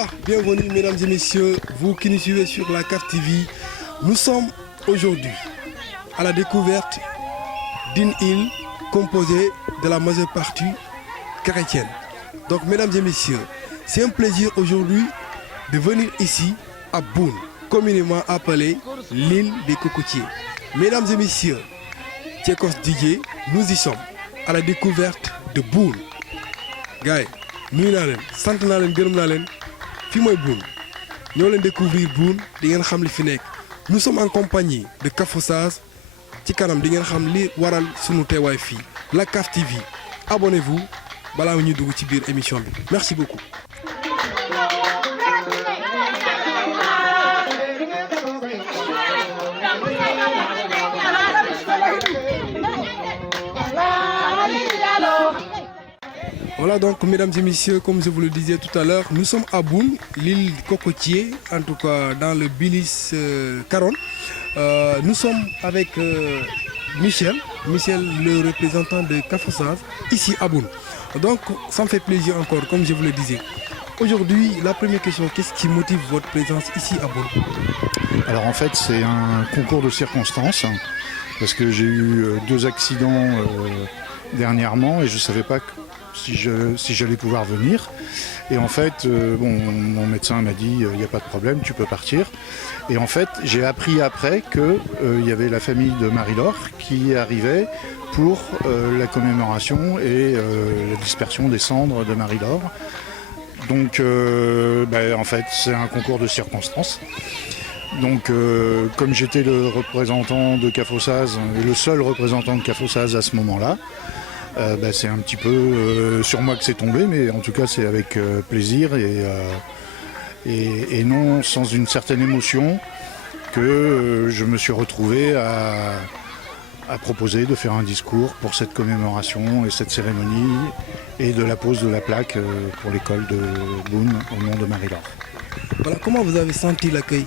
Voilà, bienvenue mesdames et messieurs, vous qui nous suivez sur la CAF TV. Nous sommes aujourd'hui à la découverte d'une île composée de la majeure partie chrétienne. Donc mesdames et messieurs, c'est un plaisir aujourd'hui de venir ici à Boune, communément appelée l'île des cocotiers. Mesdames et messieurs, Tchekos DJ, nous y sommes à la découverte de Boune. Gars, nous sommes découvrir Boune, nous sommes en compagnie de Kafoussaz. La CAF TV. Abonnez-vous. Merci beaucoup. Voilà donc mesdames et messieurs, comme je vous le disais tout à l'heure, nous sommes à Boune, l'île Cocotier, en tout cas dans le Bilis Caron. Nous sommes avec Michel, le représentant de Kafoussaz, ici à Boune. Donc ça me fait plaisir encore, comme je vous le disais. Aujourd'hui, la première question, qu'est-ce qui motive votre présence ici à Boune? Alors en fait c'est un concours de circonstances, parce que j'ai eu 2 accidents dernièrement et je ne savais pas si j'allais pouvoir venir. Et en fait, mon médecin m'a dit il n'y a pas de problème, tu peux partir. Et en fait, j'ai appris après qu'il y avait la famille de Marie-Laure qui arrivait pour la commémoration et la dispersion des cendres de Marie-Laure. Donc, en fait, c'est un concours de circonstances. Donc, comme j'étais le représentant de Kafoussaz, et le seul représentant de Kafoussaz à ce moment-là, c'est un petit peu sur moi que c'est tombé, mais en tout cas c'est avec plaisir et non sans une certaine émotion que je me suis retrouvé à proposer de faire un discours pour cette commémoration et cette cérémonie et de la pose de la plaque pour l'école de Boune au nom de Marie-Laure. Voilà, comment vous avez senti l'accueil?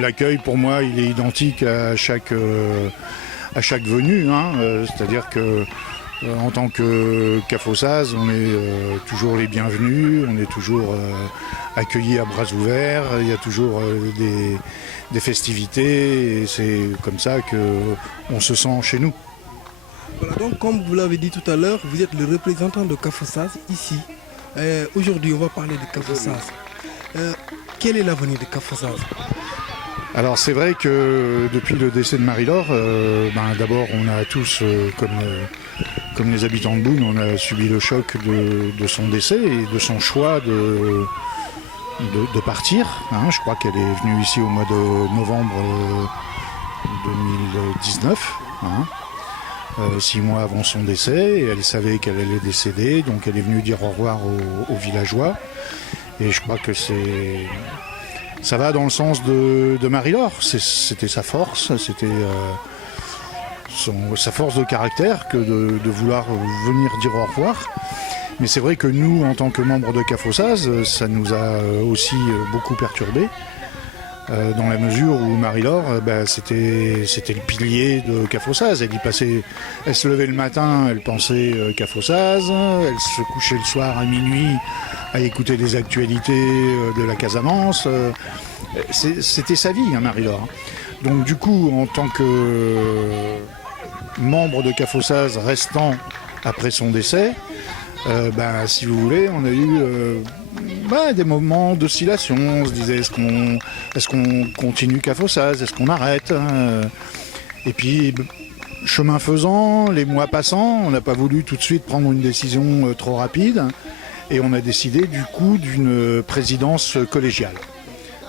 L'accueil pour moi il est identique à chaque venue, c'est-à-dire que en tant que Kafoussaz, on est toujours les bienvenus, on est toujours accueillis à bras ouverts, il y a toujours des festivités et c'est comme ça qu'on se sent chez nous. Voilà, donc comme vous l'avez dit tout à l'heure, vous êtes le représentant de Kafoussaz ici. Aujourd'hui, on va parler de Kafoussaz. Quel est l'avenir de Kafoussaz? Alors c'est vrai que depuis le décès de Marie-Laure, d'abord on a tous, comme les habitants de Boune, on a subi le choc de son décès et de son choix de partir. Je crois qu'elle est venue ici au mois de novembre 2019, 6 mois avant son décès, et elle savait qu'elle allait décéder, donc elle est venue dire au revoir aux villageois. Et je crois que ça va dans le sens de Marie-Laure, c'était sa force, c'était sa force de caractère que de vouloir venir dire au revoir. Mais c'est vrai que nous, en tant que membres de Kafoussaz, ça nous a aussi beaucoup perturbés, dans la mesure où Marie-Laure, c'était le pilier de Kafoussaz. Elle se levait le matin, elle pensait Kafoussaz, elle se couchait le soir à minuit à écouter des actualités de la Casamance. C'était sa vie, Marie-Laure. Donc du coup, en tant que membre de Kafoussaz restant après son décès, si vous voulez, on a eu des moments d'oscillation. On se disait, est-ce qu'on continue Kafoussaz, est-ce qu'on arrête, Et puis, chemin faisant, les mois passant, on n'a pas voulu tout de suite prendre une décision trop rapide. Et on a décidé du coup d'une présidence collégiale.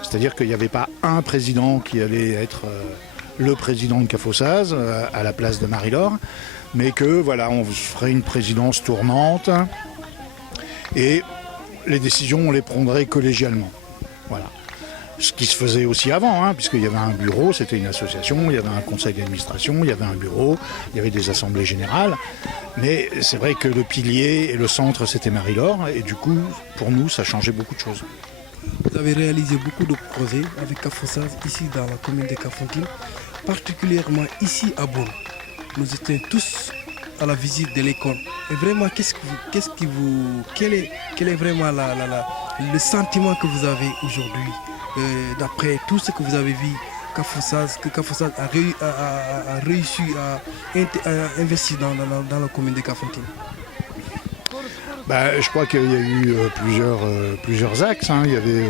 C'est-à-dire qu'il n'y avait pas un président qui allait être le président de Kafoussaz à la place de Marie-Laure, mais que on ferait une présidence tournante et les décisions on les prendrait collégialement. Voilà. Ce qui se faisait aussi avant, puisqu'il y avait un bureau, c'était une association, il y avait un conseil d'administration, il y avait un bureau, il y avait des assemblées générales. Mais c'est vrai que le pilier et le centre, c'était Marie-Laure. Et du coup, pour nous, ça changeait beaucoup de choses. Vous avez réalisé beaucoup de projets avec Kafoussaz ici dans la commune de Kafountine, particulièrement ici à Boune. Nous étions tous à la visite de l'école Et vraiment, quel est vraiment le sentiment que vous avez aujourd'hui d'après tout ce que vous avez vu que Cafoussaz a réussi à investir dans la commune de Kafountine? Je crois qu'il y a eu plusieurs axes. Il y avait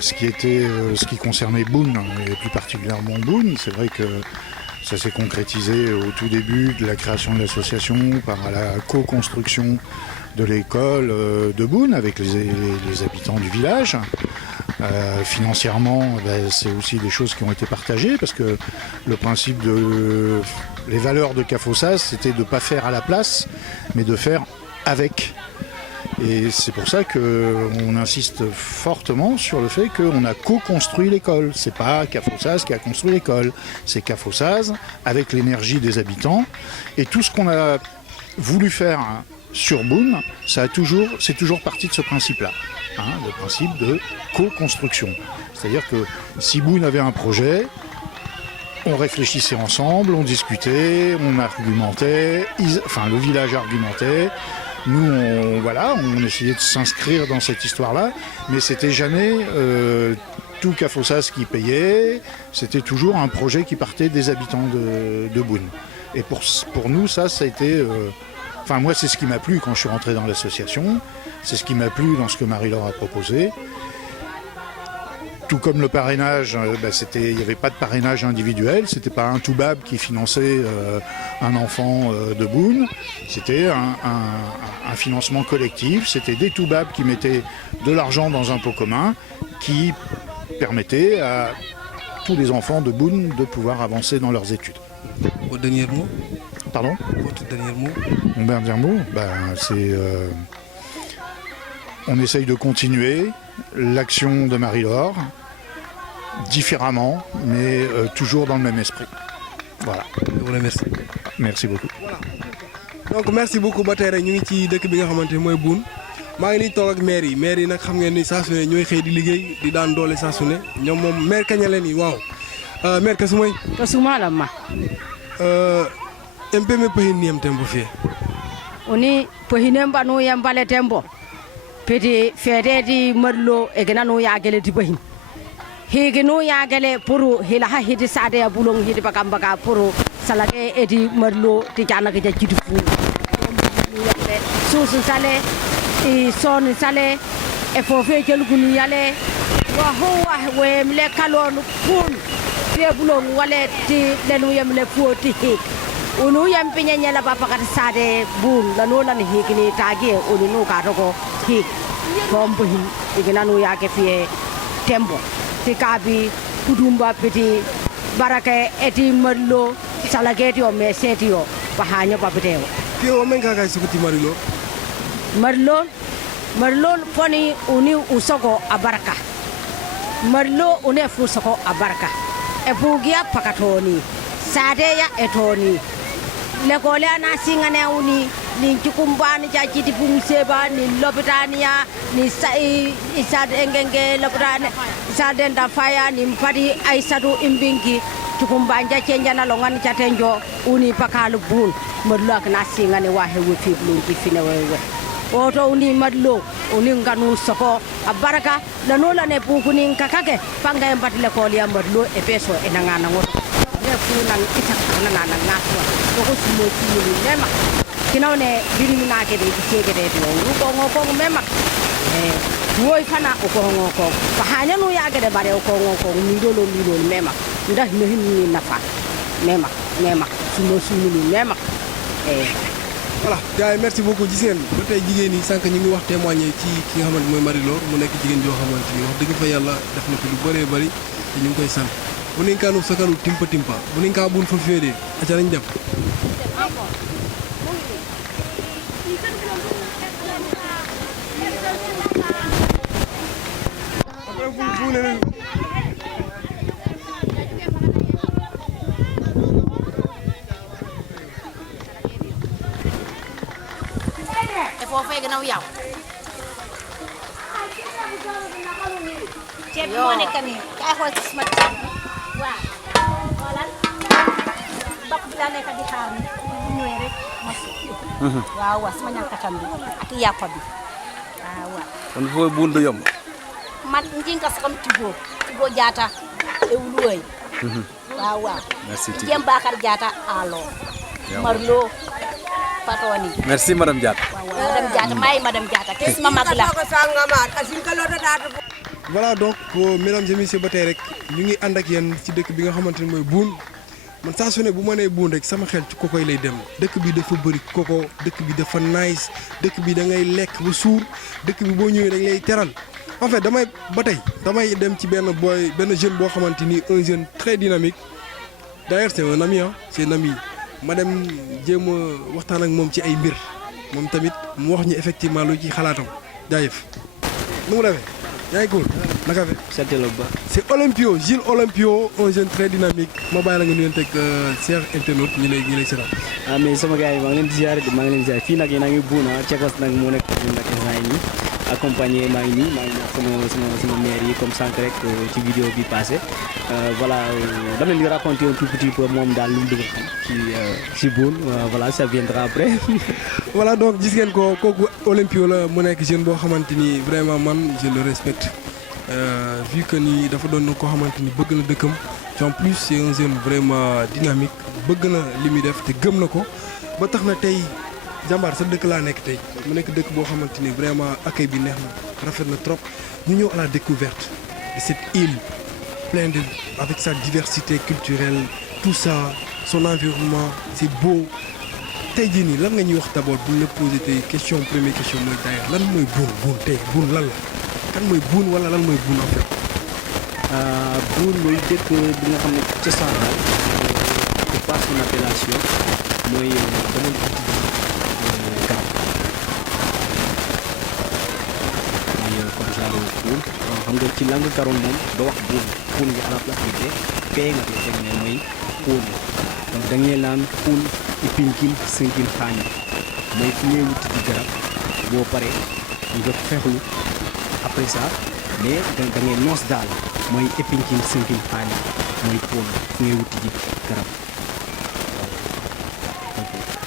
ce qui concernait Boune, et plus particulièrement Boune. C'est vrai que ça s'est concrétisé au tout début de la création de l'association par la co-construction de l'école de Boune avec les habitants du village. Financièrement, c'est aussi des choses qui ont été partagées parce que le principe les valeurs de Cafoussaz, c'était de ne pas faire à la place, mais de faire avec. Et c'est pour ça qu'on insiste fortement sur le fait qu'on a co-construit l'école. C'est pas Cafoussaz qui a construit l'école, c'est Cafoussaz avec l'énergie des habitants. Et tout ce qu'on a voulu faire sur Boune, c'est toujours parti de ce principe-là, le principe de co-construction. C'est-à-dire que si Boune avait un projet, on réfléchissait ensemble, on discutait, on argumentait, le village argumentait. Nous, on essayait de s'inscrire dans cette histoire-là, mais c'était jamais tout Cafoussaz qui payait, c'était toujours un projet qui partait des habitants de Boune. Et pour nous, ça a été... moi, c'est ce qui m'a plu quand je suis rentré dans l'association, c'est ce qui m'a plu dans ce que Marie-Laure a proposé. Tout comme le parrainage, il n'y avait pas de parrainage individuel, c'était pas un toubab qui finançait un enfant de Boune, c'était un financement collectif, c'était des toubabs qui mettaient de l'argent dans un pot commun qui permettait à tous les enfants de Boune de pouvoir avancer dans leurs études. Votre dernier mot? Pardon? Votre dernier mot? Mon dernier mot, c'est... on essaye de continuer l'action de Marie-Laure, différemment, mais toujours dans le même esprit. Voilà. Je vous remercie. Merci beaucoup. Voilà. Donc merci beaucoup ba tey rek ñu ngi ci dëkk bi nga xamante ne mooy Boune maa ngi nii toog ak maire yi nag xam ngeen ni saa su ne ñooy xëy di liggéey di daan doole saa su ne ñoom moom maire kaña leen yi waaw maire kasumay kasumala ma mpeme pahiniyam tembo fie oni pahinemba no yambale tembo peti fededi marlo e gena no yagele di pahin hege no yagele pour hila ha hidi sade ya bulong hidi bakambaka pour salage edi marlo ti jana ke jidu fu susu sale e son sale e fofe jelgunu yale wa ho we mle kalon pun te bulong wale ti lenu yemle fuoti hik unu yam pinya la papa kat sade bun la no lan hikini tagi unu no ka to hik bombo hin igina no ya ke fie tembo ti kabi kudumba peti baraka eti marlo salageti o meseti o bahanyo papeteo ke o men ka sukuti marlo poni uni usoko abaraka marlo une fusoko abaraka e bugia pakatoni sade ya etoni le gole ana singane uni ni chukumbani cha chiti pungseba ni lopitania ni isad engenge lopitane sadenda faya ni mpadi aisadu imbingi chukumbanja chenja na longani cha tenjo uni pakalu bun modlo na singane wa hewe fi blungi fine wewe oto uni madlo uni nganu soko abaraka la nola ne pukuni nkakake panga empati le kole ya madlo e peso enangana ngoto kuna ita kana na ngatwa ko sumo sumo mema kinaone biri na ke de chege de ko ngoko mema woi fana ko ngoko bahanya no ya de bare ko ngoko mindolo mema nda hino nafa mema sumo sumo mema voilà gars merci beaucoup gis ngeen ba tey jigéen yi sànq ñu ngi wax témoigner ci ki nga xamante mooy Marie-Laure mu nekk jigéen joo xamante ni wax dëgg fa yàlla def na ko lu bëree bëri te ñu ngi koy sant buninkaanu sakalu timpa buninka bun fa fede aca nañ dem e fo fe gënaw yaw ceeb bi moo nekk nii kay xool ci sama waaw xoolal bak bi laa nekk di xaar ni bu ñëwee rek waaw waaw sama ñankatam bi ak yàppa bi waaw waaw kon fo buun du yomb man njinka sakam tigo jaata e wuluway waaw waaw merci Tigo jem Bakar Diatta alo marlo patoni merci madame Diatta waaw madame Diatta may madame Diatta kes ma mag la voilà donc mesdames et messieurs ba tey rek ñu ngi ànd ak yéen ci dëkk bi nga xamante ne mooy Boune man saa su ne bu ma nee Boune rek sama xel ci kokoy lay dem dëkk bi dafa bëri koko dëkk bi dafa nice dëkk bi da ngay lekk ba suur dëkk bi boo ñëwee dañ lay teral en fait damay dem ci benn jeune boo xamante ni un jeune très dynamique d'ailleurs c'est un ami c'est un ami ma dem jéem a waxtaan ak moom ci ay mbir moom tamit mu wax ñu effectivement lu ci xalaatam jaajëf nu mu demee yaa ngi cool naka fe c'est Olympio Gilles Olympio un jeune très dynamique ma bàyyi la nga nuyonteeg chers internautes ñi lay seetaan. ah mais sama gars yi maa ngi leen di ziar fii nag yéen a ngi Boune Cekos nag moo nekk nag instant yii nii accompagné maa ngi sama maire yi comme sànq rek ci vidéo bi passé voilà dama leen di raconter un tout petit peu moom daal lu mu bëgg a xam ci Boune voilà ça viendra après. voilà donc gis ngeen ko kooku Olympio la mu nekk jeune boo xamante ni vraiment man je le respecte vu que ni dafa doon koo xamante ni bëgg na dëkkam en plus c'est un jeune vraiment dynamique bëgg na li muy def te gëm na ko ba tax na tey jàmbaar sa dëkk laa nekk tey mu nekk dëkk boo xamante ni vraiment accueil bi neex na rafet na trop ñu ñëw à la découverte de cette île pleine de avec sa diversité culturelle tout ça son environnement c'est beau tey jii nii lan nga ñuy wax d'abord bu ñu la posé tey première question mooy d'ailleurs lan mooy Boune tey Boune lan la kan mooy Boune wala lan mooy Boune en fait. Boune mooy dëkk bi nga xam ne cosaan la de par son appellation mooy damay garab mooy comme genre Boune xam nga ci langue Caroline moom doo wax Boune bi à la place de pee nga koy teg ne mooy Boune donc da ngay naan Boune ipinkin sënkin xaañi mooy fu ñuy wuti ci garab boo paree nga fexlu après ça mais da ngay noos daal mooy épinkin sënkin xaañi mooy Boune fu ñuy wuti ci garab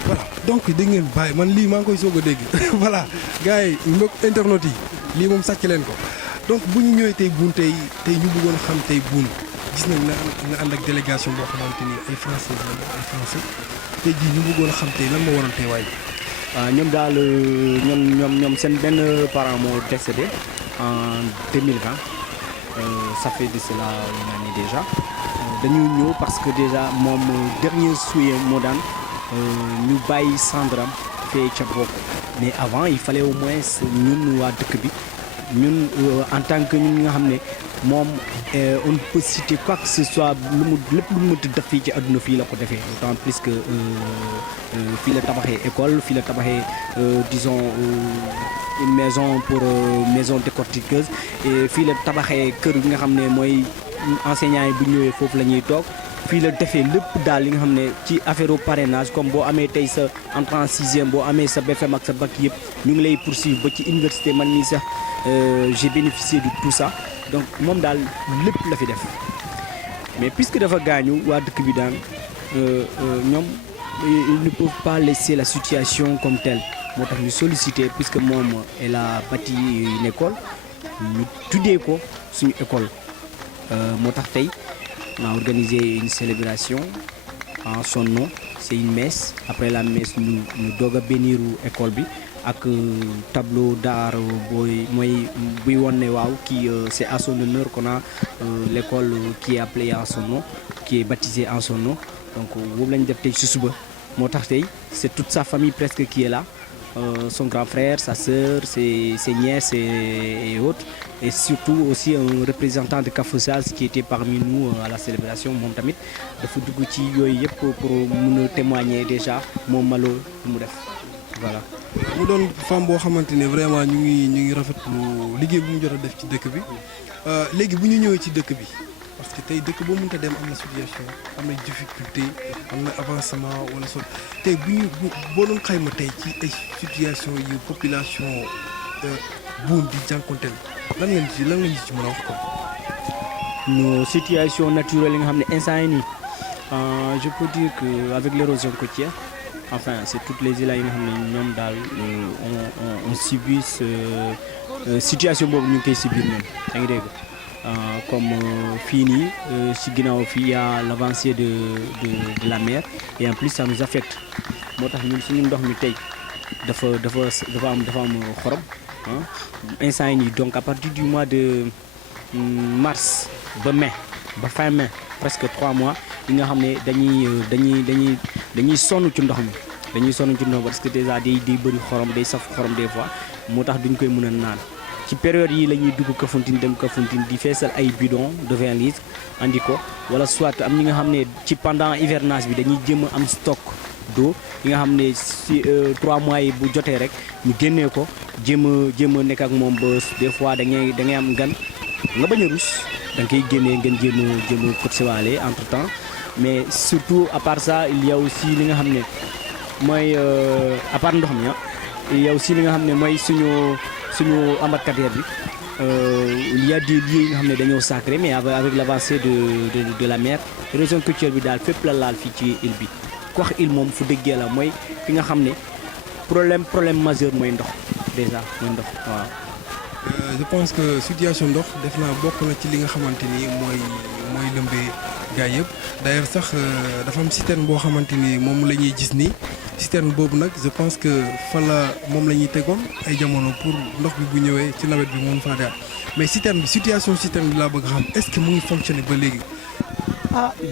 voilà donc dégg ngeen bàyyi man lii maa ngi koy soog a dégg voilà gars yi mbokk internet yi lii moom sàcc leen ko donc bu ñu ñëwee tey Boune tey ñu bëggoon xam tey Boune gis nañ nga ànd ak délégation boo xamante ni ay français tey jii ñu bëggoon xam tey lan moo waral teewaay bi. ñoom daal ñoom seen benn parent moo décédé en 2020 ça fait de cela une année déjà dañuy ñëw parce que déjà moom dernier souhait moo daan ñu bàyyi cendram fee ca bokk mais avant il fallait au moins ñun waa dëkk bi ñun en tant que ñun nga xam ne moom on ne peut citer quoi que ce soit lépp lu mu def fii ci àdduna fii la ko defee d'autant plus que fii la tabaxee école fii la tabaxee disons une maison pour maison décortiqueuse et fii la tabaxee kër gi nga xam ne mooy enseignants yi bu ñëwee foofu la ñuy toog fii la defee lépp daal li nga xam ne ci affaire au parrainage comme boo amee tey sa entrée en sixième boo amee sa BFM ak sa bac yëpp ñu ngi lay poursuivre ba ci université man mii sax j'ai bénéficié de tout ça donc moom daal lépp la fi def mais puisque dafa gaañu waa dëkk bi daan ñoom ils ne peuvent pas laisser la situation comme telle moo tax ñu sollicité puisque moom elle a bâti une école ñu tuddee ko suñu école moo tax tey on a organisé une célébration en son nom c'est une messe après la messe ñu doog a béniru école bi ak tableau d'art buy won ne waaw kii c'est à son honneur qu'on a l'école qui est appelée en son nom qui est baptisée en son nom donc boobu lañ def tey ci suba moo tax tey c'est toute sa famille presque qui est là son grand frère sa sœur ses nièces et autres et surtout aussi un représentant de Cafoussaz qui était parmi nous à la célébration moom tamit dafa dugg ci yooyu yëpp pour mun a témoigner déjà moom Malo lu mu def voilà. mu doon femme boo xamante ne vraiment ñu ngi rafetlu liggéey bu mu jot a def ci dëkk bi léegi bu ñu ñëwee ci dëkk bi parce que tey dëkk boo mënta dem am na situation am na difficulté am na avancement wala so tey boo doon xayma tey ci ay situation yu population Boune di jànkonteel lan nga ñu ci mën a wax ko. nos situations naturelles yi nga xam ne instant yi nii je peux dire que avec l'érosion côtière enfin c'est toutes les îles yi nga xam ne ñoom daal on subit situation boobu ñu ngi koy subir ñoom yaa ngi dégg comme fii nii ci ginnaaw fii y a l'avancée de la mer et en plus ça nous affecte moo tax ñun suñu ndox mi tey dafa am xorom instant yi nii donc à partir du mois de mars ba mai ba fin mai presque 3 mois yi nga xam ne dañuy sonn ci ndox mi parce que déjà day bëri xorom day saf xorom des fois moo tax duñ koy mën a naan ci période yi la ñuy dugg Kafountine dem Kafountine di feesal ay bidon de 20 litres andi ko wala soit am ñi nga xam ne ci pendant hivernage bi dañuy jëm a am stock d'eau yi nga xam ne si 3 mois yi bu jotee rek ñu génnee ko jéem a nekk ak moom ba des fois da ngay am gan nga bañ a rus da nga koy génnee ngeen jéem a cotiwaale entre temps mais surtout à part ça il y a aussi li nga xam ne mooy à part ndox mi il y a aussi li nga xam ne mooy suñu embarcadère bi il y a des lieux yi nga xam ne dañoo sacré mais avec l'avancée de la mer région culturelle bi daal fépp la laal fii ci île bi ku wax île moom fu dëggee la mooy fi nga xam ne problème majeur mooy ndox déjà mooy ndox waaw. Je pense que situation ndox def naa bokk na ci li nga xamante ni mooy lëmbee gaay yëpp d'ailleurs sax dafa am citerne boo xamante ni moom la ñuy gis ni citerne boobu nag je pense que fa la moom la ñuy tegoon ay jamono pour ndox bi bu ñëwee ci nawet bi moom faa daal mais citerne bi situation citerne bi laa bëgg xam est-ce que mu ngi fonctionner ba léegi.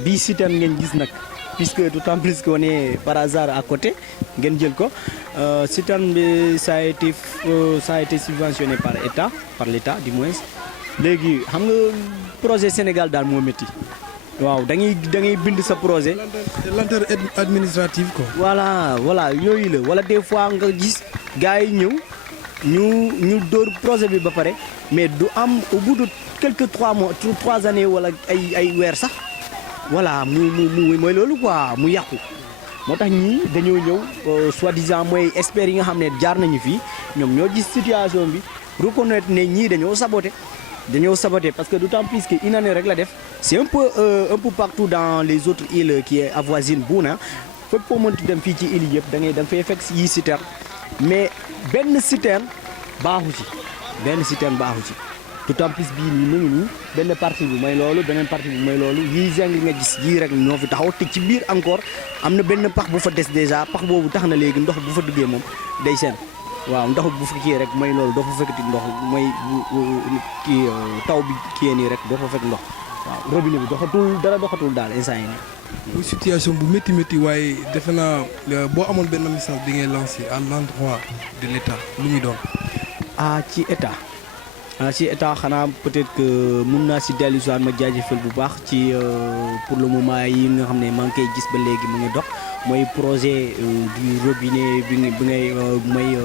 bii citerne ngeen gis nag puisque d'autant plus qu'on est par hasard à côté ngeen jël ko citerne bi ça a été subventionné par l'État du moins léegi xam nga projet Sénégal daal moo métti waaw da ngay bind sa projet. lenteur administrative quoi. voilà yooyu la wala des fois nga gis gars yi ñëw ñu dóor projet bi ba pare mais du am au bout de quelques 3 années wala ay weer sax voilà mu mooy loolu quoi mu yàqu. moo tax ñii dañoo ñëw soi-disant mooy experts yi nga xam ne jaar nañu fii ñoom ñoo gis situation bi reconnaître ne ñii dañoo saboté parce que d'autant plus que une année rek la def c'est un peu partout dans les autres îles qui avoisinent Bouna fépp foo mënti dem fii ci îles yëpp da nga fay fekk yi citerne mais benn citerne baaxu ci d'autant plus bii nii mu ngi nii benn partie bi mooy loolu beneen partie bi mooy loolu yii zinc nga gis yii rek ñoo fi taxaw te ci biir encore am na benn pax bu fa des déjà pax boobu tax na léegi ndox bu fa duggee moom day seen waaw ndox bu fa kii rek mooy loolu doo fa fekkati ndox mooy kii taw bi kii nii rek doo fa fekk ndox waaw robinet bi dara doxatul daal instant yi nii. muy situation bu métti waaye defe naa boo amoon benn message bi ngay lancé à l'endroit de l'État lu muy doon. ci état xanaa peut-être que mun naa si dellu si waat ma jaajëfal bu baax ci pour le moment yi nga xam ne maa ngi koy gis ba léegi mu ngi dox mooy projet du robinet bi ngay mooy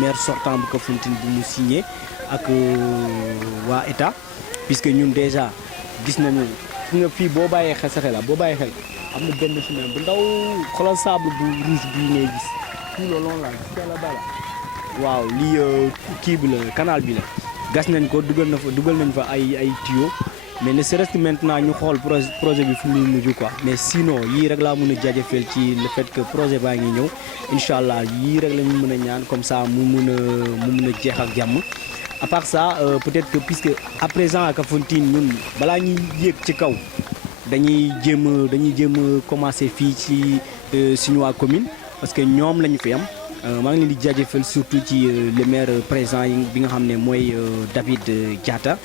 maire sortant bu Kafountine bu mu signé ak waa état puisque ñun déjà gis nañu nga fii boo bàyyee xel sa xel am na benn chemin bu ndaw xoolal sable bu rouge bii ngay gis tout le long là bala waaw lii kii bi la canal bi la gas nañ ko dugal nañ fa ay tuyaux mais ne serait-ce que maintenant ñu xool projet bi fu muy mujj quoi mais sinon yii rek laa mën a jaajëfal ci le fait que projet baa ngi ñëw incha allah yii rek la ñu mën a ñaan comme ça mu mun a jeex ak jàmm. à part ça peut-être que puisque à présent à Kafountine ñun balaa ñuy yéeg ci kaw dañuy jéem a commencer fii ci suñu waa commune parce que ñoom lañu fi am. maa ngi leen di jaajëfal surtout ci le maire présent yi bi nga xam ne mooy David Diatta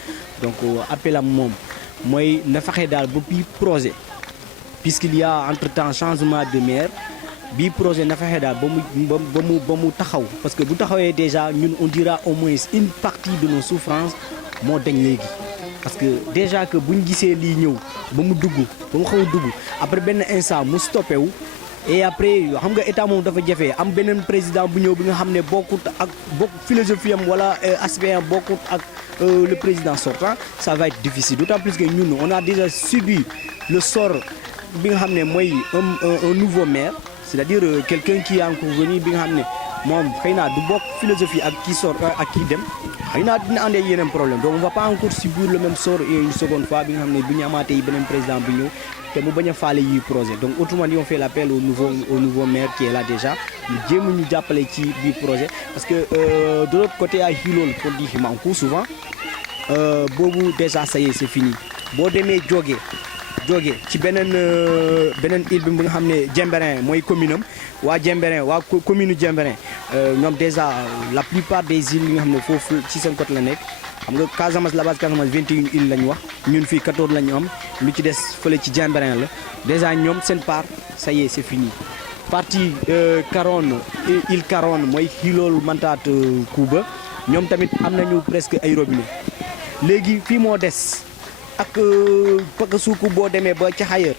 donc appel am moom mooy na fexe daal ba bii projet puisqu'il y a entre-temps changement de maire bii projet na fexe daal ba mu taxaw parce que bu taxawee déjà ñun on dira au moins une partie de nos souffrances moo dañ léegi parce que déjà que buñ gisee lii ñëw ba mu xaw a dugg après benn instant mu stoppé wu et après xam nga état moom dafa jafe am beneen président bu ñëw bi nga xam ne bokk philosophie am wala aspect am bokkut ak le président sortant ça va être difficile d'autant plus que ñun on a déjà subi le sort bi nga xam ne mooy un nouveau maire c'est-à-dire quelqu'un qui est encore venu bi nga xam ne moom xëy naa du bokk philosophie ak kii sort ak kii dem xëy naa dina àndee yeneen problème donc on va pas encore subir le même sort et une seconde fois bi nga xam ne bu ñu amaatee beneen président bu ñëw te mu bañ a faale yi projet donc autrement dit on fait l'appel au nouveau maire qui est là déjà ñu jéem ñu jàppale ci biir projet parce que de l'autre côté ay xilool pour di manku souvent boobu déjà ça y est c'est fini boo demee jógee ci beneen île bi nga xam ne Diembéring mooy commune am waa Diembéring waa commune Diembéring ñoom déjà la plupart des îles yi nga xam ne foofu ci seen côté la nekk xam nga Casamance la base Casamance 21 îles la ñu wax ñun fii 14 la ñu am lu ci des fële ci Diembéring la déjà ñoom seen part ça y est c'est fini partie Caronne île Caronne mooy xilool mantaat Kuuba ñoom tamit am nañu presque ay robinet léegi fii moo des ak Pakasuuku boo demee ba ca xayeer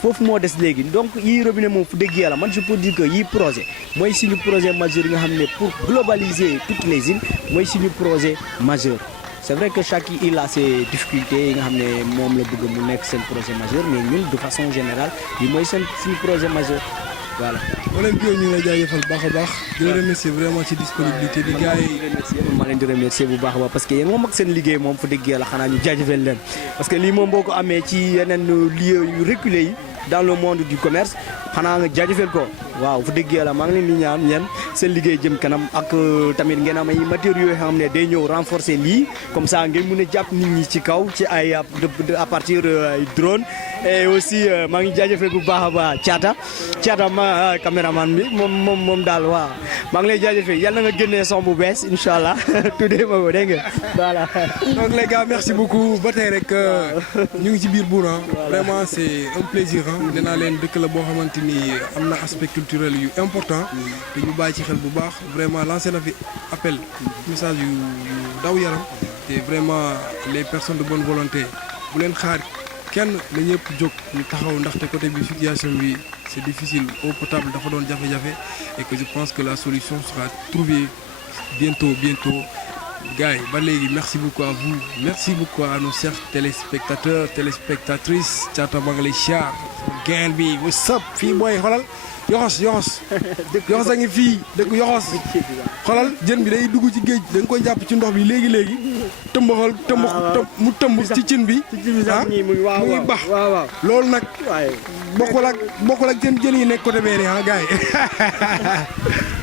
foofu moo des léegi donc yii robinet moom fu dëgg yàlla man je peux dire que yii projet mooy suñu projet majeur yi nga xam ne pour globaliser toutes les îles mooy suñu projet majeur c'est vrai que chaque île a ses difficultés yi nga xam ne moom la bëgg mu nekk seen projet majeur mais ñun de façon générale yi mooy seen suñu projet majeur voilà. Olympio ñu ngi lay jaajëfal baax a baax di la remercier vraiment ci disponibilité bi gars yi. maa leen di remercier bu baax a baax parce que yéen moom ak seen liggéey moom fu dëgg yàlla xanaa ñu jaajëfal leen parce que lii moom boo ko amee ci yeneen lieux yu reculés yi dans le monde du commerce xanaa nga jaajëfal ko waaw fu dëgg yàlla maa ngi leen di ñaan yéen seen liggéey jëm kanam ak tamit ngeen am ay matériaux yoo xam ne day ñëw renforcer lii comme ça ngeen mën a jàpp nit ñi ci kaw ci ay à partir ay drone et aussi maa ngi jaajëfal bu baax a baax Thiata ma caméraman bi moom daal waaw maa ngi lay jaajëfal yal na nga génnee son bu bees incha allah tuddee ma ko dégg nga voilà. donc les gars merci beaucoup ba tey rek ñu ngi ci biir Bour vraiment c'est un plaisir nee naa leen dëkk la boo xamante ni am na aspect culturel yu important te ñu bàyyi ci xel bu baax vraiment lancé na fi appel message yu daw yaram te vraiment les personnes de bonne volonté bu leen xaar kenn la ñëpp jóg ñu taxaw ndaxte côté bi situation bi c'est difficile eau potable dafa doon jafe-jafe et que je pense que la solution sera trouvée bientôt gars yi ba léegi merci beaucoup à vous merci beaucoup à nos chers téléspectateurs téléspectatrices Thiata maa ngi lay siyaar gain bi what's up fii booy xolal yoxos a ngi fii dëkk yoxos xolal jën bi day dugg ci géej da nga koy jàpp ci ndox bi léegi tëmbaxal mu tëmb ci cin bi mu ngi bax loolu nag bokkul ak jën yi nekk côté beeri gars yi